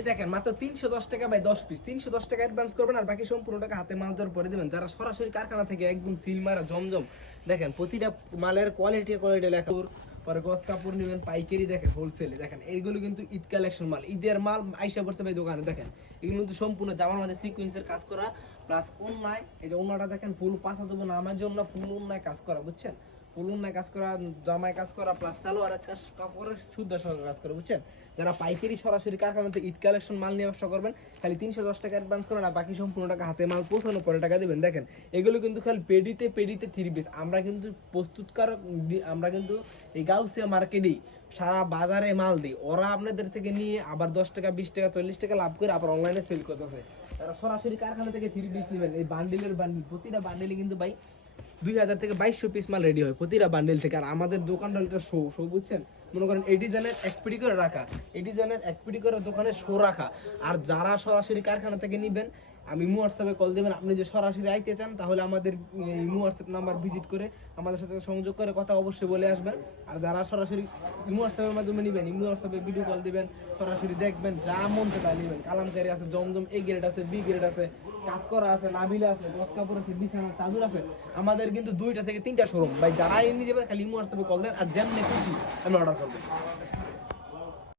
ভাই দেখেন মাত্র 310 টাকা ভাই 10 পিস, 310 টাকা অ্যাডভান্স করবেন আর বাকি সম্পূর্ণ টাকা হাতে মাল দেওয়ার পরে দেবেন। যারা সরাসরি কারখানা থেকে একদম সিল মারা জমজম, দেখেন প্রতিটা মালের কোয়ালিটি লেখা, পরে গস কাপড় নেবেন পাইকারি, দেখেন হোলসেলে, দেখেন এইগুলো কিন্তু ঈদ কালেকশন মাল, ঈদের মাল আইসা পড়ছে ভাই দোকানে। দেখেন এগুলো কিন্তু সম্পূর্ণ জামার মাঝে সিকোয়েন্সের কাজ করা, প্লাস ওন্নায়, এই যে ওন্নাটা দেখেন ফুল পাঁচা দেবো নামার জন্য ফুল ওন্নায় কাজ করা, বুঝছেন, ফুল ওন্নায় কাজ করা, জামায় কাজ করা, প্লাস সালোয়ার কাপড়ের শুদ্ধ সহকারে কাজ করা, বুঝছেন। যারা পাইকারি সরাসরি কারখানাতে ঈদ কালেকশন মাল নিয়ে ব্যবসা করবেন, খালি 310 টাকা অ্যাডভান্স করেন আর বাকি সম্পূর্ণ টাকা হাতে মাল পৌঁছানোর পরে টাকা দেবেন। দেখেন এগুলো কিন্তু খালি পেডিতে 3 পিস, আমরা কিন্তু প্রস্তুতকারক, আমরা কিন্তু এই গাউসিয়া মার্কেটেই সারা বাজারে মাল দিই, ওরা আপনাদের থেকে নিয়ে আবার 10 টাকা 20 টাকা 40 টাকা লাভ করে আবার অনলাইনে সেল করতেছে। তারা সরাসরি কারখানা থেকে 3 পিস নেবেন, এই বান্ডিলের বান্ডিল, প্রতিটা বান্ডিলে কিন্তু ভাই 2000 থেকে 2200 পিস মাল রেডি হয় প্রতিটা বান্ডেল থেকে। আর আমাদের দোকানটা একটা শো বুঝছেন, মনে করেন এই ডিজাইনের এক পিডি করে রাখা, এই ডিজাইনের এক পিডি করে দোকানে শো রাখা। আর যারা সরাসরি কারখানা থেকে নিবেন, আমি ইমো হোয়াটসঅ্যাপে কল দেবেন, আপনি যে সরাসরি আইতে চান তাহলে আমাদের ইমো হোয়াটসঅ্যাপ নাম্বার ভিজিট করে আমাদের সাথে সংযোগ করে কথা অবশ্যই বলে আসবেন। আর যারা সরাসরি ইমো হোয়াটসঅ্যাপের মাধ্যমে নেবেন, ইমো হোয়াটসঅ্যাপে ভিডিও কল দিবেন, সরাসরি দেখবেন, যা মন চায় তা নেবেন। কালামকারী আছে, জমজম এ গ্রেড আছে, বি গ্রেড আছে, কাজ করা আছে, নাবিলা আছে, গস কাপড় আছে, বিছানা চাদর আছে। আমাদের কিন্তু 2টা থেকে 3টা শোরুম ভাই, যারা নিয়ে যাবেন খালি ইমো হোয়াটসঅ্যাপে কল দেন আর যেমনি খুশি আমি অর্ডার করবেন।